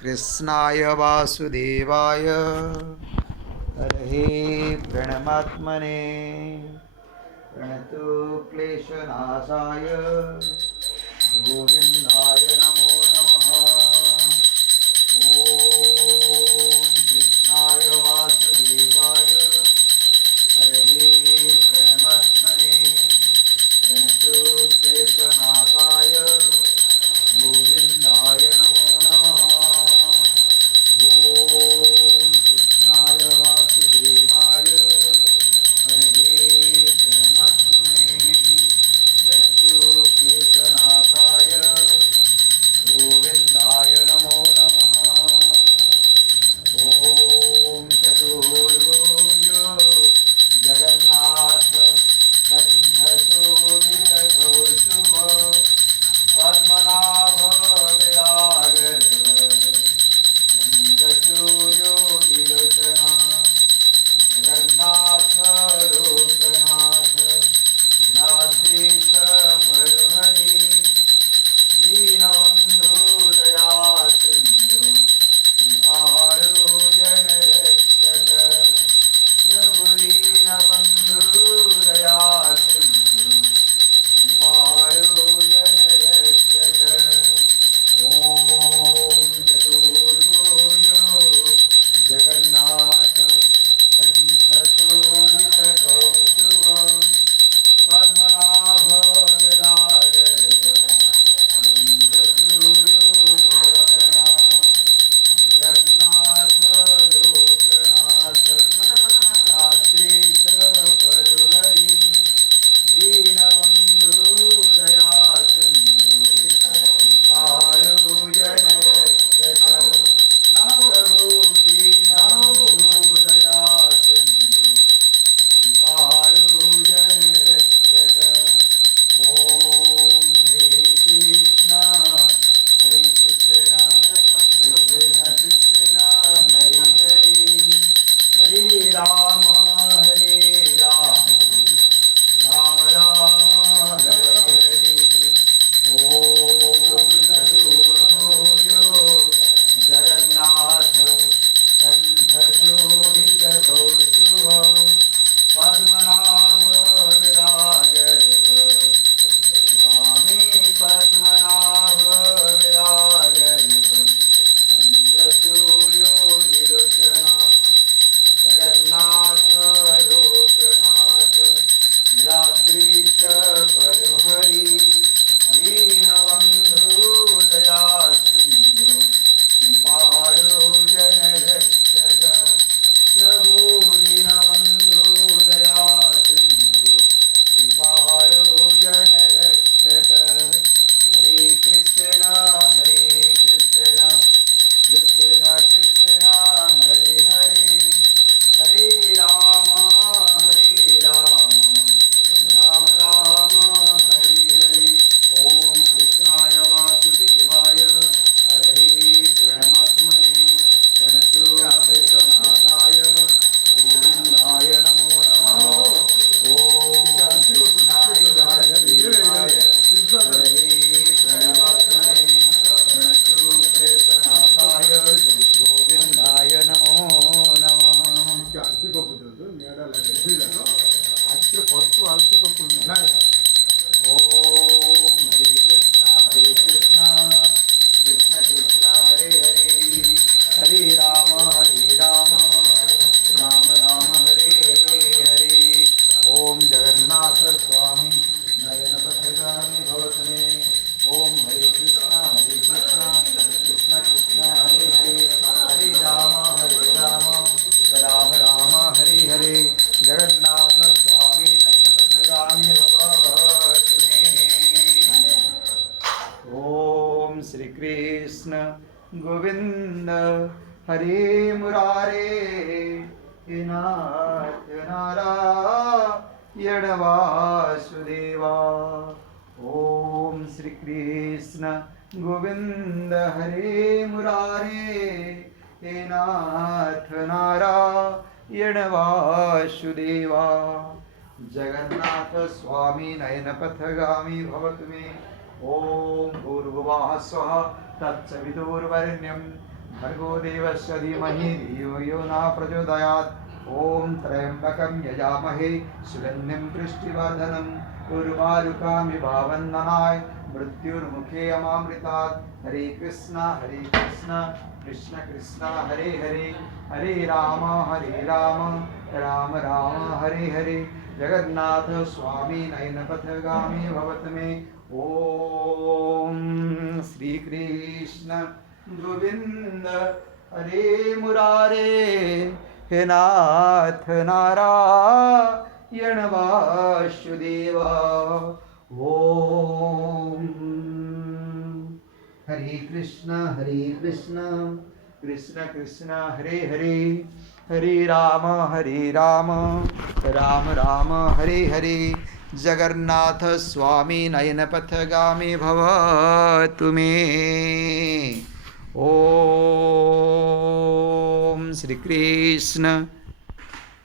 कृष्णाय वासुदेवाय हरये प्रणमात्मने प्रणतो क्लेशनाशाय गोविन्दाय नमो नमः। ॐ कृष्णाय वासुदेवाय हरये प्रणमात्मने प्रणतो क्लेशनाशाय गोविन्दाय नमो नमः। ॐ कृष्णाय वासुदेवाय हरये प्रणमात्मने प्रणतो क्लेशनाशाय गोविन्दाय नमो नमः। ॐ चतुर्भुज जगन्नाथ कण्ठशोभितकौस्तुभ पद्मनाभ विरागर चन्द्रसूर्यो विलोचना जगन्नाथ लोकनाथ नाद्रीश परहरि दीनबन्धु दया सिन्धु कृपालो जनरक्षक प्रभु दीनबन्धु दया सिन्धु कृपालो जनरक्षक। ॐ चतुर्भुज जगन्नाथ कण्ठशोभितकौस्तुभ पद्मनाभ विरागर चन्द्रसूर्यो विलोचना जगन्नाथ लोकनाथ रात्रीश परहरि दीनबन्धु दया सिन्धु कृपालो जनरक्षक प्रभु दीनबन्धु दया सिन्धु कृपालो जनरक्षक। ॐ हरे कृष्ण कृष्ण कृष्ण हरे हरे हरे राम राम राम हरे हरे। ॐ चतुर्भुज जगन्नाथ कण्ठशोभितकौस्तुभ पद्मनाभ विरागर स्वामी पद्मनाभ विरागर चन्द्रसूर्यो विलोचना जगन्नाथ लोकनाथ निराद्रीश परहरि दीनबन्धु दया सिन्धु कृपालो जनरक्षक प्रभु दीनबन्धु दया सिन्धु कृपालो जनरक्षक। हरे कृष्ण कृष्ण कृष्ण हरे हरे हरे राम राम राम हरे हरे। ॐ कृष्णाय वासुदेवाय हरये प्रणमात्मने प्रणतो क्लेशनाशाय गोविन्दाय नमो नमः। ॐ कृष्णाय वासुदेवाय हरये प्रणमात्मने प्रणतो क्लेशनाशाय गोविन्दाय नमो नमः। आजके पशु आलती पकड़ ओम हरे कृष्णा कृष्ण कृष्ण हरे हरे हरे राम राम राम हरे हरे। ओम जगन्नाथ स्वामी नयन पथगामी भवतमे। ओम हरे कृष्णा कृष्ण कृष्ण हरे हरे हरे राम राम राम हरे हरे। जगन्नाथ स्वामी नयन पथगामी भवतमे। ओम श्री कृष्ण गोविंद हरे मुरारे हे नाथ नारायण वासुदेवा। ओम श्री कृष्ण गोविंद हरे मुरारे हे नाथ नारायण वासुदेवा। जगन्नाथ स्वामी नयन पथगामी भवतु मे। ओम भूर्भुवः स्वः तत्सवितुर्वरेण्यं भर्गो देवस्य धीमहि धियो यो न प्रचोदयात् ॐ त्र्यम्बकं यजामहे सुगन्धिं पुष्टिवर्धनम् उर्वारुकामिव वन्दनाय मृत्युर्मुखे अमामृतात् हरे कृष्ण कृष्ण कृष्ण हरे हरे हरे राम राम राम हरे हरे जगन्नाथ स्वामी नयनपथगामी भवत मे ओम श्री कृष्ण गोविंद हरे मुरारे हे नाथ नारायण वासुदेवा ओम हरे कृष्ण कृष्ण कृष्ण हरे हरे हरे राम राम राम हरे हरे जगन्नाथ स्वामी नयनपथगामी भवतु मे ओम श्री कृष्ण